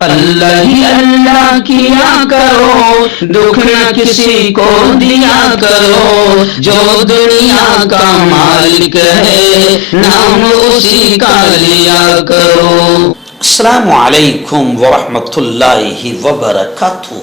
اللہ ہی اللہ کیا کرو، دکھ نہ کسی کو دیا کرو، جو دنیا کا مالک ہے نام اسی کا لیا کرو۔ السلام علیکم ورحمۃ اللہ وبرکاتہ۔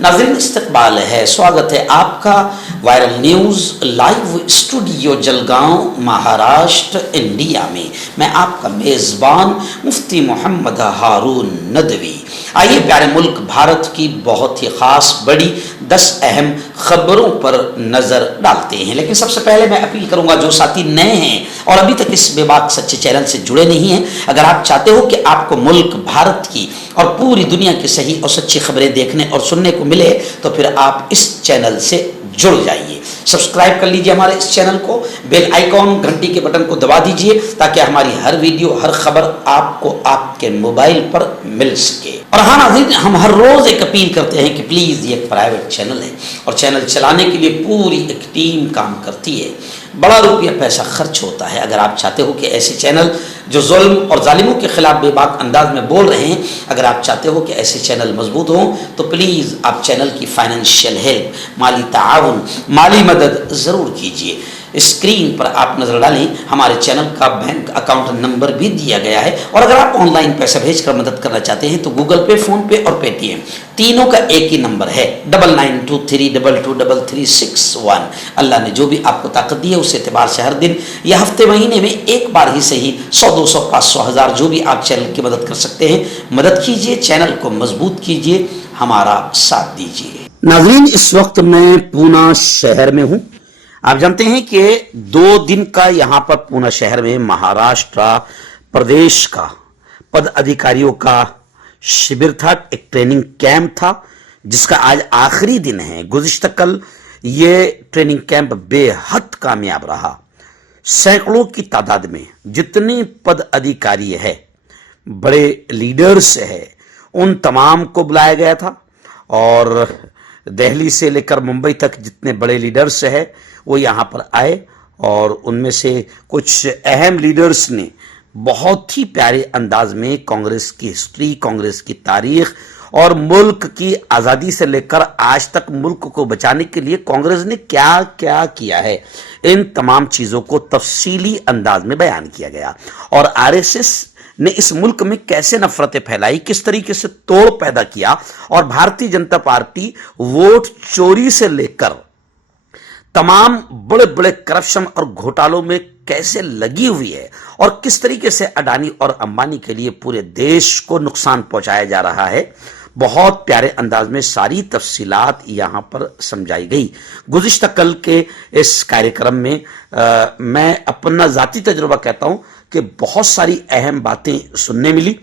ناظرین استقبال ہے، سواگت ہے آپ کا viral news live studio Jalgaon Maharashtra India میں۔ میں آپ کا میزبان مفتی محمد ہارون ندوی۔ آئیے پیارے ملک بھارت کی بہت ہی خاص بڑی 10 اہم خبروں پر نظر ڈالتے ہیں، لیکن سب سے پہلے میں اپیل کروں گا جو ساتھی نئے ہیں اور ابھی تک اس بے باک سچے چینل سے جڑے نہیں ہیں، اگر آپ چاہتے ہو کہ آپ کو ملک بھارت کی اور پوری دنیا کی صحیح اور سچی خبریں دیکھنے اور سننے کو ملے تو پھر آپ اس چینل سے جڑ جائیے۔ سبسکرائب کر لیجئے ہمارے اس چینل کو، بیل آئیکن گھنٹی کے بٹن کو دبا دیجئے تاکہ ہماری ہر ویڈیو ہر خبر آپ کو آپ کے موبائل پر مل سکے۔ اور ہاں ناظرین، ہم ہر روز ایک اپیل کرتے ہیں کہ پلیز یہ ایک پرائیویٹ چینل ہے اور چینل چلانے کے لیے پوری ایک ٹیم کام کرتی ہے، بڑا روپیہ پیسہ خرچ ہوتا ہے۔ اگر آپ چاہتے ہو کہ ایسے چینل جو ظلم اور ظالموں کے خلاف بے باک انداز میں بول رہے ہیں، اگر آپ چاہتے ہو کہ ایسے چینل مضبوط ہوں تو پلیز آپ چینل کی فائنینشیل ہیلپ، مالی تعاون، مالی مدد ضرور کیجیے۔ اسکرین پر آپ نظر ڈالیں، ہمارے چینل کا بینک اکاؤنٹ نمبر بھی دیا گیا ہے، اور اگر آپ آن لائن پیسہ بھیج کر مدد کرنا چاہتے ہیں تو گوگل پے، فون پے اور پے ٹی ایم تینوں کا ایک ہی نمبر ہے 9923223361۔ اللہ نے جو بھی آپ کو طاقت دی ہے اس اعتبار سے ہر دن یا ہفتے مہینے میں ایک بار ہی صحیح 100 200 500 1000 جو بھی آپ چینل کی مدد کر سکتے ہیں مدد کیجیے، چینل کو مضبوط کیجیے، ہمارا ساتھ دیجیے۔ ناظرین، اس وقت میں پونا شہر میں ہوں۔ آپ جانتے ہیں کہ 2 دن کا یہاں پر پونا شہر میں مہاراشٹر پردیش کا پد ادھیکاریوں کا شبر تھا، ایک ٹریننگ کیمپ تھا جس کا آج آخری دن ہے۔ گزشتہ کل یہ ٹریننگ کیمپ بے حد کامیاب رہا۔ سینکڑوں کی تعداد میں جتنے پد ادھیکاری ہے، بڑے لیڈرز ہے، ان تمام کو بلایا گیا تھا، اور دہلی سے لے کر ممبئی تک جتنے بڑے لیڈرز ہے وہ یہاں پر آئے، اور ان میں سے کچھ اہم لیڈرز نے بہت ہی پیارے انداز میں کانگریس کی ہسٹری، کانگریس کی تاریخ اور ملک کی آزادی سے لے کر آج تک ملک کو بچانے کے لیے کانگریس نے کیا کیا کیا ہے، ان تمام چیزوں کو تفصیلی انداز میں بیان کیا گیا، اور آر ایس ایس نے اس ملک میں کیسے نفرتیں پھیلائی، کس طریقے سے توڑ پیدا کیا، اور بھارتی جنتا پارٹی ووٹ چوری سے لے کر تمام بڑے بڑے کرپشن اور گھوٹالوں میں کیسے لگی ہوئی ہے، اور کس طریقے سے اڈانی اور امبانی کے لیے پورے دیش کو نقصان پہنچایا جا رہا ہے، بہت پیارے انداز میں ساری تفصیلات یہاں پر سمجھائی گئی۔ گزشتہ کل کے اس کاریہ میں میں اپنا ذاتی تجربہ کہتا ہوں کہ بہت ساری اہم باتیں سننے ملی،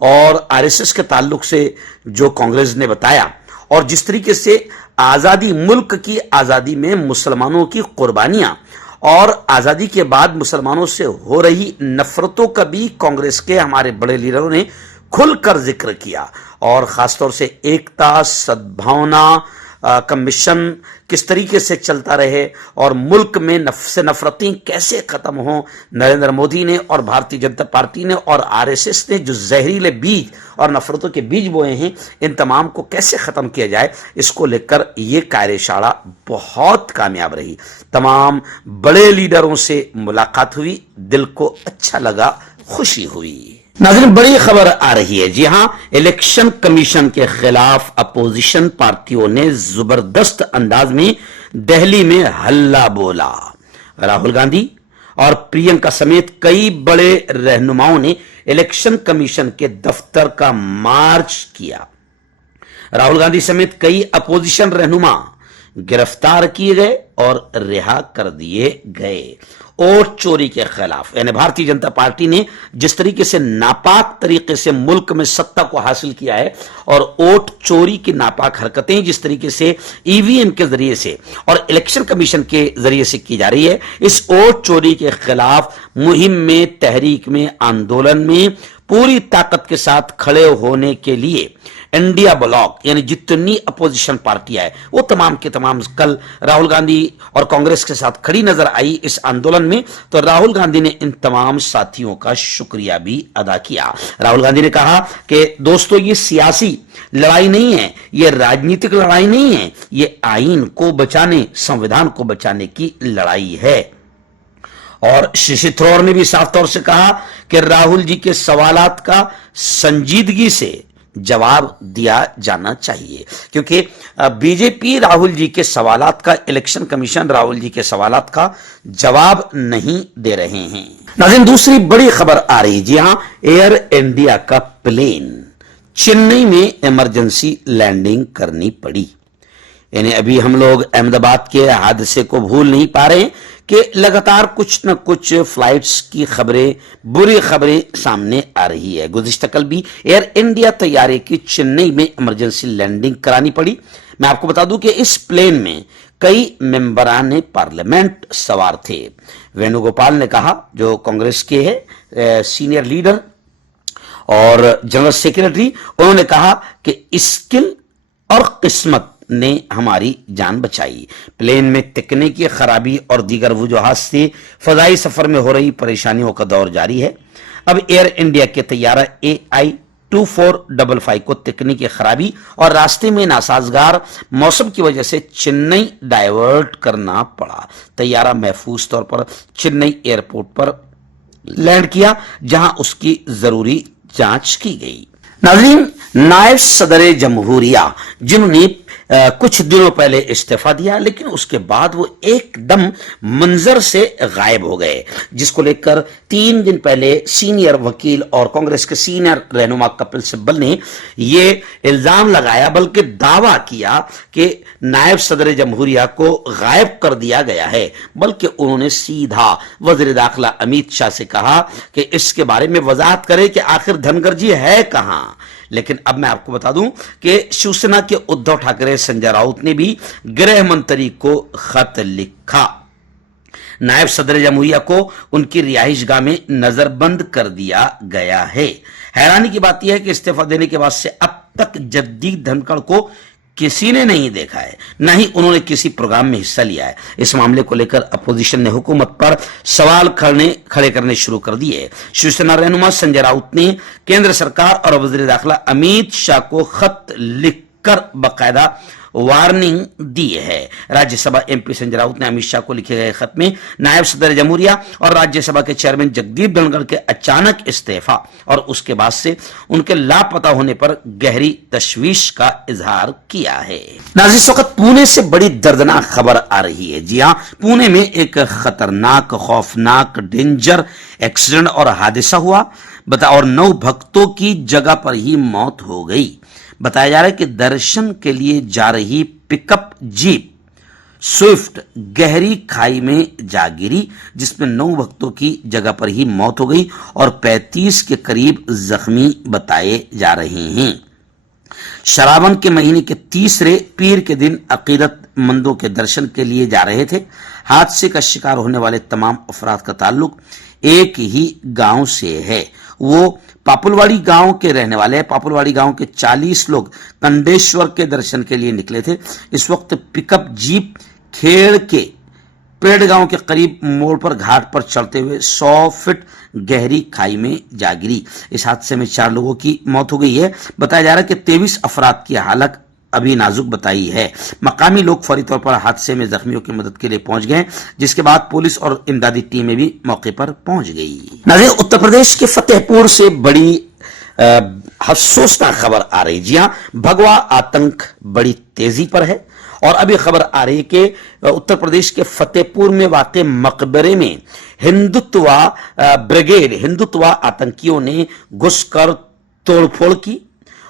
اور آر ایس ایس کے تعلق سے جو کانگریس نے بتایا، اور جس طریقے سے آزادی، ملک کی آزادی میں مسلمانوں کی قربانیاں اور آزادی کے بعد مسلمانوں سے ہو رہی نفرتوں کا بھی کانگریس کے ہمارے بڑے لیڈروں نے کھل کر ذکر کیا، اور خاص طور سے ایکتا، سدبھاونا کا مشن کس طریقے سے چلتا رہے، اور ملک میں نفرتیں کیسے ختم ہوں۔ نریندر مودی نے اور بھارتی جنتا پارٹی نے اور آر ایس ایس نے جو زہریلے بیج اور نفرتوں کے بیج بوئے ہیں، ان تمام کو کیسے ختم کیا جائے، اس کو لے کر یہ کاریہ شالا بہت کامیاب رہی۔ تمام بڑے لیڈروں سے ملاقات ہوئی، دل کو اچھا لگا، خوشی ہوئی۔ ناظرین، بڑی خبر آ رہی ہے، جی ہاں، الیکشن کمیشن کے خلاف اپوزیشن پارٹیوں نے زبردست انداز میں دہلی میں ہلہ بولا۔ راہل گاندھی اور پرینکا سمیت کئی بڑے رہنماؤں نے الیکشن کمیشن کے دفتر کا مارچ کیا۔ راہل گاندھی سمیت کئی اپوزیشن رہنما گرفتار کیے گئے اور رہا کر دیے گئے۔ ووٹ چوری کے خلاف، یعنی بھارتی جنتا پارٹی نے جس طریقے سے ناپاک طریقے سے ملک میں سطح کو حاصل کیا ہے، اور ووٹ چوری کی ناپاک حرکتیں جس طریقے سے ای وی ایم کے ذریعے سے اور الیکشن کمیشن کے ذریعے سے کی جا رہی ہے، اس ووٹ چوری کے خلاف مہم میں، تحریک میں، آندولن میں پوری طاقت کے ساتھ کھڑے ہونے کے لیے इंडिया ब्लॉक यानी जितनी अपोजिशन पार्टियां है वो तमाम के तमाम कल राहुल गांधी और कांग्रेस के साथ खड़ी नजर आई इस आंदोलन में। तो राहुल गांधी ने इन तमाम साथियों का शुक्रिया भी अदा किया। राहुल गांधी ने कहा कि दोस्तों ये सियासी लड़ाई नहीं है, ये राजनीतिक लड़ाई नहीं है, ये आईन को बचाने, संविधान को बचाने की लड़ाई है। और शशि थरूर ने भी साफ तौर से कहा कि राहुल जी के सवालात का संजीदगी से जवाब दिया जाना चाहिए, क्योंकि बीजेपी राहुल जी के सवालात का, इलेक्शन कमीशन राहुल जी के सवालात का जवाब नहीं दे रहे हैं। नाज़रीन, दूसरी बड़ी खबर आ रही, जी हां, एयर इंडिया का प्लेन चेन्नई में इमरजेंसी लैंडिंग करनी पड़ी। यानी अभी हम लोग अहमदाबाद के हादसे को भूल नहीं पा रहे कि लगातार कुछ न कुछ फ्लाइट्स की खबरें, बुरी खबरें सामने आ रही है। गुज़िश्ता कल भी एयर इंडिया तैयारे की चेन्नई में इमरजेंसी लैंडिंग करानी पड़ी। मैं आपको बता दूं कि इस प्लेन में कई मेंबरान पार्लियामेंट सवार थे। वेणुगोपाल ने कहा, जो कांग्रेस के है सीनियर लीडर और जनरल सेक्रेटरी, उन्होंने कहा कि स्किल और किस्मत ने हमारी जान बचाई। प्लेन में तकनीकी खराबी और दीगर वजूहात से फजाई सफर में हो रही परेशानियों का दौर जारी है। अब एयर इंडिया के तैयारा AI-2455 को तकनीकी खराबी और रास्ते में नासाजगार मौसम की वजह से चेन्नई डाइवर्ट करना पड़ा। तैयारा महफूज तौर पर चेन्नई एयरपोर्ट पर लैंड किया, जहां उसकी जरूरी जांच की गई। नाज़रीन, नायब सदर जमहूरिया जिन्होंने कुछ दिनों पहले इस्तीफा दिया, लेकिन उसके बाद वो एकदम मंजर से गायब हो गए, जिसको लेकर 3 दिन पहले सीनियर वकील और कांग्रेस के सीनियर रहनुमा कपिल सिब्बल ने ये इल्जाम लगाया, बल्कि दावा किया कि नायब सदर जमहूरिया को गायब कर दिया गया है। बल्कि उन्होंने सीधा वज़ीर दाखिला अमित शाह से कहा कि इसके बारे में वजाहत करें कि आखिर धनगर जी है कहां। लेकिन अब मैं आपको बता दूं कि शिवसेना के उद्धव ठाकरे, संजय राउत ने भी गृह मंत्री को खत लिखा। नायब सदर जमहूरिया को उनकी रिहाइशगाह में नजरबंद कर दिया गया है। हैरानी की बात यह है कि इस्तीफा देने के बाद से अब तक जगदीप धनखड़ को किसी ने नहीं देखा है, न ही उन्होंने किसी प्रोग्राम में हिस्सा लिया है। इस मामले को लेकर अपोजिशन ने हुकूमत पर सवाल खड़े करने शुरू कर दिए। शिवसेना रहनुमा संजय राउत ने केंद्र सरकार और वज़ीर दाखिला अमित शाह को खत लिखकर बाकायदा वार्निंग दी है। राज्यसभा MP संजय राउत ने अमित शाह को लिखे गए खत में नायब सदर जमहूरिया और राज्यसभा के चेयरमैन जगदीप धनखड़ के अचानक इस्तीफा और उसके बाद से उनके लापता होने पर गहरी तशवीश का इजहार किया है। नाज़रीन, इस वक्त पुणे से बड़ी दर्दनाक खबर आ रही है। जी हां, पुणे में एक खतरनाक, खौफनाक, डेंजर एक्सीडेंट और हादसा हुआ और 9 भक्तों की जगह पर ही मौत हो गई। बताया जा रहा है कि दर्शन के लिए जा रही पिकअप जीप स्विफ्ट गहरी खाई में जा गिरी, जिसमें 9 भक्तों की जगह पर ही मौत हो गई और 35 के करीब जख्मी बताए जा रहे हैं। श्रावण के महीने के तीसरे पीर के दिन अकीदतमंदों के दर्शन के लिए जा रहे थे। हादसे का शिकार होने वाले तमाम अफराद का ताल्लुक एक ही गांव से है। वो पापुलवाड़ी गांव के रहने वाले हैं। पापुलवाड़ी गांव के 40 लोग कंडेश्वर के दर्शन के लिए निकले थे। इस वक्त पिकअप जीप खेड़ के पेड़ गांव के करीब मोड़ पर घाट पर चढ़ते हुए 100 फीट गहरी खाई में जा गिरी। इस हादसे में 4 लोगों की मौत हो गई है। बताया जा रहा है कि 23 अफराद की हालत अभी नाजुक बताई है। मकामी लोग फौरी तौर पर हादसे में जख्मियों की मदद के लिए पहुंच गए, जिसके बाद पुलिस और इमदादी टीमें भी मौके पर पहुंच गई। नाज़रीन, उत्तर प्रदेश के फतेहपुर से बड़ी अफसोसनाक खबर आ रही। जी हां, भगवा आतंक बड़ी तेजी पर है और अभी खबर आ रही है कि उत्तर प्रदेश के फतेहपुर में वाक़े मकबरे में हिंदुत्व ब्रिगेड, हिंदुत्व आतंकियों ने घुसकर तोड़फोड़ की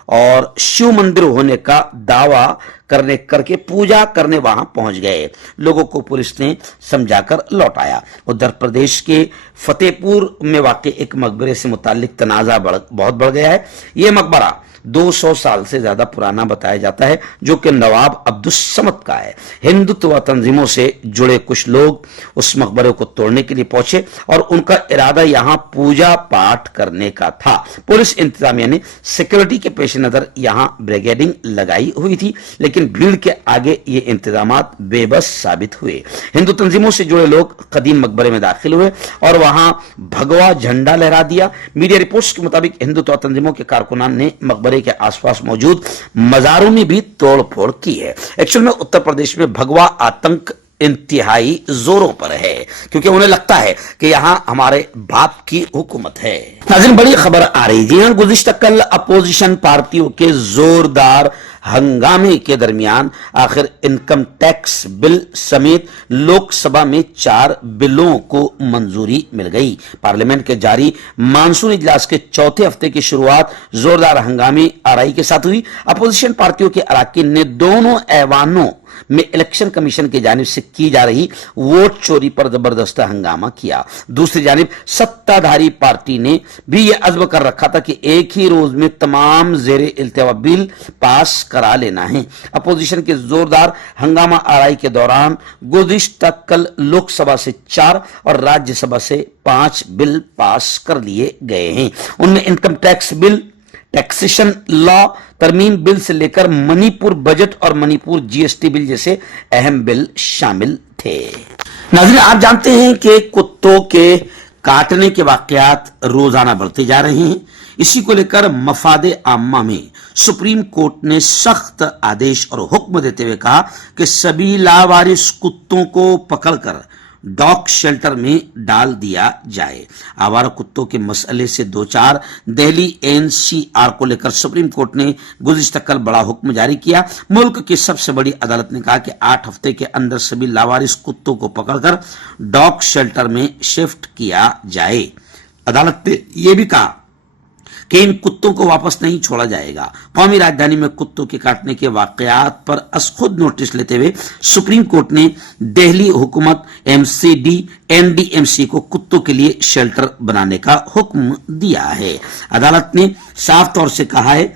और शिव मंदिर होने का दावा करके पूजा करने वहां पहुंच गए। लोगों को पुलिस ने समझाकर लौटाया। उत्तर प्रदेश के फतेहपुर में वाक़े एक मकबरे से मुताल्लिक तनाज़ा बहुत बढ़ गया है। यह मकबरा 200 साल से ज्यादा पुराना बताया जाता है, जो कि नवाब अब्दुस्समद का है। हिंदुत्व तंजीमों से जुड़े कुछ लोग उस मकबरे को तोड़ने के लिए पहुंचे और उनका इरादा यहां पूजा पाठ करने का था। पुलिस इंतजामिया ने सिक्योरिटी के पेश नजर यहां ब्रिगेडिंग लगाई हुई थी, लेकिन भीड़ के आगे ये इंतजामात बेबस साबित हुए। हिंदू तंजीमों से जुड़े लोग कदीम मकबरे में दाखिल हुए और वहां भगवा झंडा लहरा दिया। मीडिया रिपोर्ट्स के मुताबिक हिंदुत्व तंजीमों के कारकुनान ने मकबरे के आसपास मौजूद मजारों में भी तोड़फोड़ की है। एक्चुअल में उत्तर प्रदेश में भगवा आतंक इंतहाई जोरों पर है, क्योंकि उन्हें लगता है कि यहां हमारे बाप की हुकूमत है। नाज़रीन, बड़ी खबर आ रही जी। गुज़िश्ता कल अपोजिशन पार्टियों के जोरदार हंगामे के दरमियान आखिर इनकम टैक्स बिल समेत लोकसभा में 4 बिलों को मंजूरी मिल गई। पार्लियामेंट के जारी मानसून इजलास के चौथे हफ्ते की शुरुआत जोरदार हंगामे आराई के साथ हुई। अपोजिशन पार्टियों के अराकीन ने दोनों ऐवानों में इलेक्शन कमीशन की जानिब से की जा रही वोट चोरी पर जबरदस्त हंगामा किया। दूसरी जानिब सत्ताधारी पार्टी ने भी यह अज़्म कर रखा था कि एक ही रोज में तमाम ज़ेरे इल्तिवा बिल पास करा लेना है। अपोजिशन के जोरदार हंगामा आराई के दौरान गुज़िश्ता कल लोकसभा से 4 और राज्यसभा से 5 बिल पास कर लिए गए हैं। उनमें income tax bill, taxation law तरमीम बिल से लेकर मणिपुर बजट और मणिपुर जीएसटी बिल जैसे अहम बिल शामिल थे। नाज़रीन, आप जानते हैं कि कुत्तों के काटने के वाकयात रोजाना बढ़ते जा रहे हैं। इसी को लेकर मफादे आम्मा में सुप्रीम कोर्ट ने सख्त आदेश और हुक्म देते हुए कहा कि सभी लावारिस कुत्तों को पकड़कर डॉग शेल्टर में डाल दिया जाए। आवारा कुत्तों के मसले से दो चार दिल्ली एनसीआर को लेकर सुप्रीम कोर्ट ने गुज़िश्ता कल बड़ा हुक्म जारी किया। मुल्क की सबसे बड़ी अदालत ने कहा कि 8 हफ्ते के अंदर सभी लावारिस कुत्तों को पकड़कर डॉग शेल्टर में शिफ्ट किया जाए। अदालत ने यह भी कहा कि इन कुत्तों को वापस नहीं छोड़ा जाएगा। कौमी राजधानी में कुत्तों के काटने के वाकयात पर खुद नोटिस लेते हुए सुप्रीम कोर्ट ने दिल्ली हुकूमत, एमसीडी, एनडीएमसी को कुत्तों के लिए शेल्टर बनाने का हुक्म दिया है। अदालत ने साफ तौर से कहा है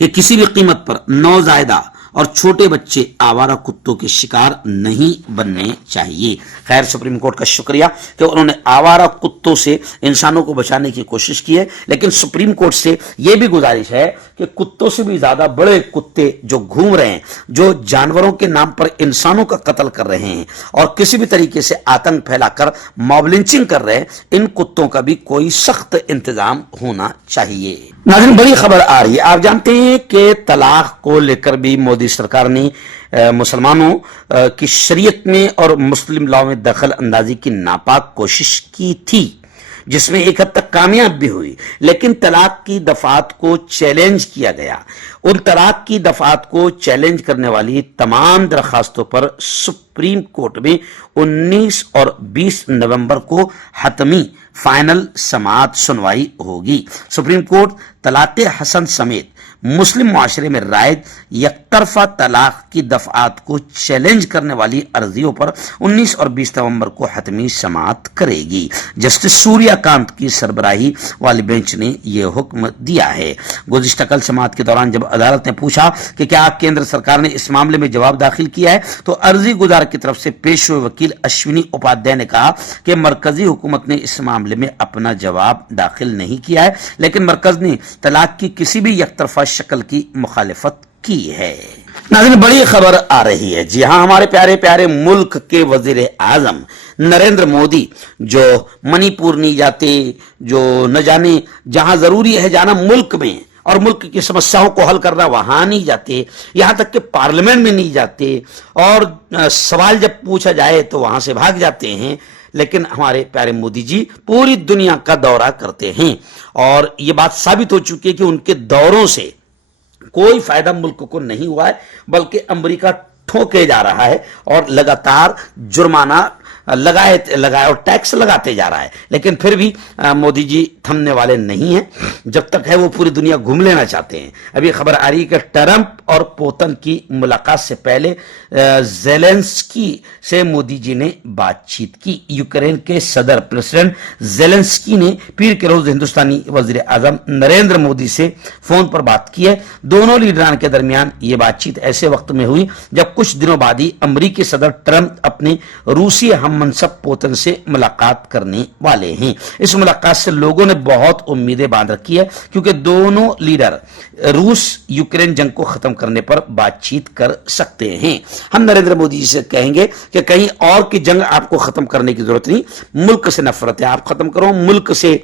कि किसी भी कीमत पर नौजायदा और छोटे बच्चे आवारा कुत्तों के शिकार नहीं बनने चाहिए। खैर, सुप्रीम कोर्ट का शुक्रिया कि उन्होंने आवारा कुत्तों से इंसानों को बचाने की कोशिश की है, लेकिन सुप्रीम कोर्ट से यह भी गुजारिश है कि कुत्तों से भी ज्यादा बड़े कुत्ते जो घूम रहे हैं, जो जानवरों के नाम पर इंसानों का कत्ल कर रहे हैं और किसी भी तरीके से आतंक फैलाकर मॉब लिंचिंग कर रहे हैं, इन कुत्तों का भी कोई सख्त इंतजाम होना चाहिए। नाज़रीन, बड़ी खबर आ रही है। आप जानते हैं कि तलाक को लेकर भी मोदी सरकार ने मुसलमानों की शरीयत में और मुस्लिम लॉ में दखल अंदाजी की नापाक कोशिश की थी, जिसमें एक हद तक कामयाब भी हुई, लेकिन तलाक की दफात को चैलेंज किया गया। उन तलाक की दफात को चैलेंज करने वाली तमाम दरखास्तों पर सुप्रीम कोर्ट में 19 और 20 नवंबर को हतमी फाइनल समाअत सुनवाई होगी। सुप्रीम कोर्ट तलाक़ हसन समेत मुस्लिम मुआशरे में रायद यकतरफा तलाक की दफात को चैलेंज करने वाली अर्जियों पर 19 और 20 नवंबर को हतमी समाअत करेगी। जस्टिस सूर्यकांत की सरबराही वाली बेंच ने यह हुक्म दिया है। गुज़िश्ता कल समाअत के दौरान जब अदालत ने पूछा कि क्या केंद्र सरकार ने इस मामले में जवाब दाखिल किया है, तो अर्जी गुजार की तरफ से पेश हुए वकील अश्विनी उपाध्याय ने कहा कि मरकजी हुकूमत ने इस मामले में अपना जवाब दाखिल नहीं किया है, लेकिन मरकज ने तलाक की किसी भी यकतरफा शक्ल की मुखालिफत की है। नाज़रीन, बड़ी खबर आ रही है। जी हां, हमारे प्यारे प्यारे मुल्क के वजीर आजम नरेंद्र मोदी जो मणिपुर नहीं जाते, जो न जाने जहां जरूरी है जाना मुल्क में और मुल्क की समस्याओं को हल करना वहां नहीं जाते, यहां तक कि पार्लियामेंट में नहीं जाते और सवाल जब पूछा जाए तो वहां से भाग जाते हैं। लेकिन हमारे प्यारे मोदी जी पूरी दुनिया का दौरा करते हैं और यह बात साबित हो चुकी है कि उनके दौरों से कोई फायदा मुल्क को नहीं हुआ है, बल्कि अमेरिका ठोके जा रहा है और लगातार जुर्माना لگائے اور ٹیکس لگاتے جا رہا ہے، لیکن پھر بھی مودی جی تھمنے والے نہیں ہیں، جب تک ہے وہ پوری دنیا گھوم لینا چاہتے ہیں۔ ابھی خبر آ رہی ہے کہ ٹرمپ اور پوتن کی ملاقات سے پہلے زیلنسکی سے مودی جی نے بات چیت کی۔ یوکرین کے صدر پریزیڈنٹ زیلنسکی نے پیر کے روز ہندوستانی وزیر اعظم نریندر مودی سے فون پر بات کی ہے۔ دونوں لیڈران کے درمیان یہ بات چیت ایسے وقت میں ہوئی جب کچھ دنوں بعد ہی امریکی صدر ٹرمپ اپنے روسی ہم منصب پوتن سے ملاقات کرنے والے ہیں۔ اس ملاقات سے لوگوں نے بہت امیدیں باندھ رکھی ہے، کیونکہ دونوں لیڈر روس یوکرین جنگ کو ختم کرنے پر بات چیت کر سکتے ہیں۔ ہم نریندر مودی جی سے کہیں گے کہ کہیں اور کی جنگ آپ کو ختم کرنے کی ضرورت نہیں، ملک سے نفرت ہے آپ ختم کرو، ملک سے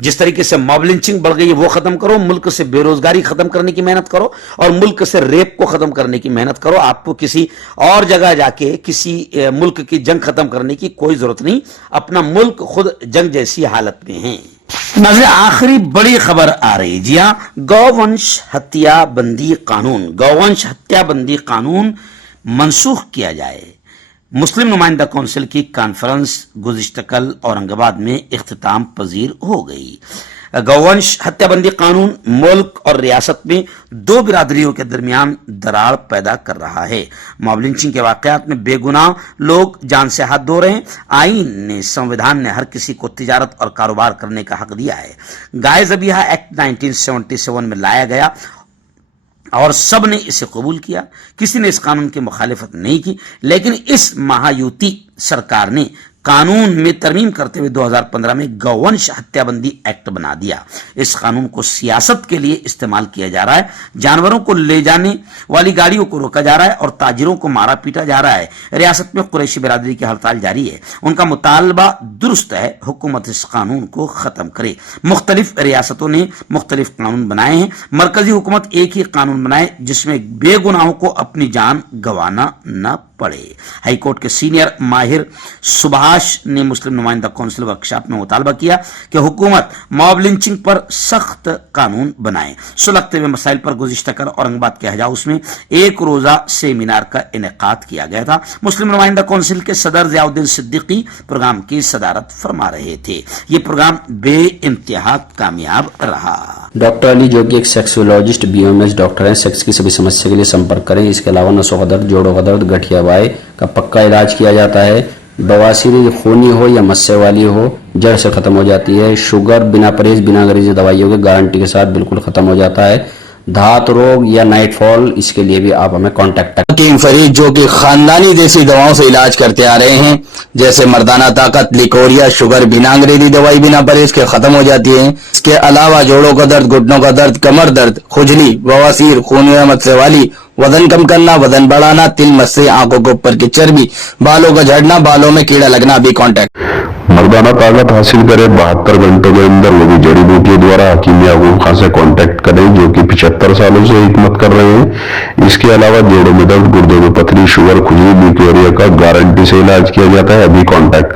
جس طریقے سے موب لنچنگ بڑھ گئی ہے وہ ختم کرو، ملک سے بے روزگاری ختم کرنے کی محنت کرو، اور ملک سے ریپ کو ختم کرنے کی محنت کرو۔ آپ کو کسی اور جگہ جا کے کسی ملک کی جنگ ختم کرنے کی کوئی ضرورت نہیں، اپنا ملک خود جنگ جیسی حالت میں ہے۔ ناظرین، آخری بڑی خبر آ رہی، جی ہاں، گوونش ہتیا بندی قانون منسوخ کیا جائے۔ مسلم نمائندہ کونسل کی کانفرنس گزشتہ کل اورنگ آباد میں اختتام پذیر ہو گئی۔ گوونش ہتیا بندی قانون ملک اور ریاست میں دو برادریوں کے درمیان دراڑ پیدا کر رہا ہے۔ موب لنچنگ کے واقعات میں بے گناہ لوگ جان سے ہاتھ دھو رہے ہیں۔ آئین سنویدھان نے ہر کسی کو تجارت اور کاروبار کرنے کا حق دیا ہے۔ گائے ذبیحہ ایکٹ 1977 میں لایا گیا اور سب نے اسے قبول کیا، کسی نے اس قانون کی مخالفت نہیں کی، لیکن اس مہایوتی سرکار نے قانون میں ترمیم کرتے ہوئے 2015 میں گوونش ہتیا بندی ایکٹ بنا دیا۔ اس قانون کو سیاست کے لیے استعمال کیا جا رہا ہے، جانوروں کو لے جانے والی گاڑیوں کو روکا جا رہا ہے اور تاجروں کو مارا پیٹا جا رہا ہے۔ ریاست میں قریشی برادری کی ہڑتال جاری ہے، ان کا مطالبہ درست ہے، حکومت اس قانون کو ختم کرے۔ مختلف ریاستوں نے مختلف قانون بنائے ہیں، مرکزی حکومت ایک ہی قانون بنائے جس میں بے گناہوں کو اپنی جان گنوانا نہ پڑے۔ ہائی کورٹ کے سینئر ماہر سبھاش نے مسلم نمائندہ کونسل ورکشاپ میں مطالبہ کیا کہ حکومت موب لنچنگ پر سخت قانون بنائے۔ سلگتے ہوئے مسائل پر گزشتہ کل اورنگ آباد کے حج ہاؤس میں ایک روزہ سیمینار کا انعقاد کیا گیا تھا۔ مسلم نمائندہ کونسل کے صدر ضیاء الدین صدیقی پروگرام کی صدارت فرما رہے تھے۔ یہ پروگرام بے انتہا کامیاب رہا۔ ڈاکٹر علی جو کہ ایک سیکسولوجسٹ BOMS ڈاکٹر ہیں، سیکس کی سبھی سمسیا کے لیے سمپرک کریں۔ اس کے علاوہ نسوں کا درد، جوڑوں کا درد، گٹھیا وائے کا پکا علاج کیا جاتا ہے۔ بواسیر خونی ہو یا مسے والی ہو جڑ سے ختم ہو جاتی ہے۔ شوگر بنا پرہیز بنا غریزی دوائیوں کے گارنٹی کے ساتھ بالکل ختم ہو جاتا ہے۔ دھات روگ یا نائٹ فال، اس کے لیے بھی آپ ہمیں کانٹیکٹ کریں۔ حکیم فرید جو کہ خاندانی دیسی دواؤں سے علاج کرتے آ رہے ہیں، جیسے مردانہ طاقت، لیکوریا، شوگر بنا انگریزی دوائی بنا پرہیز کے ختم ہو جاتی ہے۔ اس کے علاوہ جوڑوں کا درد، گھٹنوں کا درد، کمر درد، کھجلی، بواسیر، خون یا مسے والی، وزن کم کرنا، وزن بڑھانا، تل مسے، آنکھوں کے اوپر کی چربی، بالوں کا جھڑنا، بالوں میں کیڑا لگنا، بھی کانٹیکٹ۔ مردانہ طاقت حاصل کرے 72 گھنٹوں کے اندر، وہ بھی جڑی بوٹیوں دوارا۔ حکیم یعقوب خان سے کانٹیکٹ کریں جو کہ 75 سالوں سے حکمت کر رہے ہیں۔ اس کے علاوہ جوڑوں میں درد، گردوں میں پتھری، شوگر، کھجلی، لیکوریا کا گارنٹی سے علاج کیا جاتا ہے، ابھی کانٹیکٹ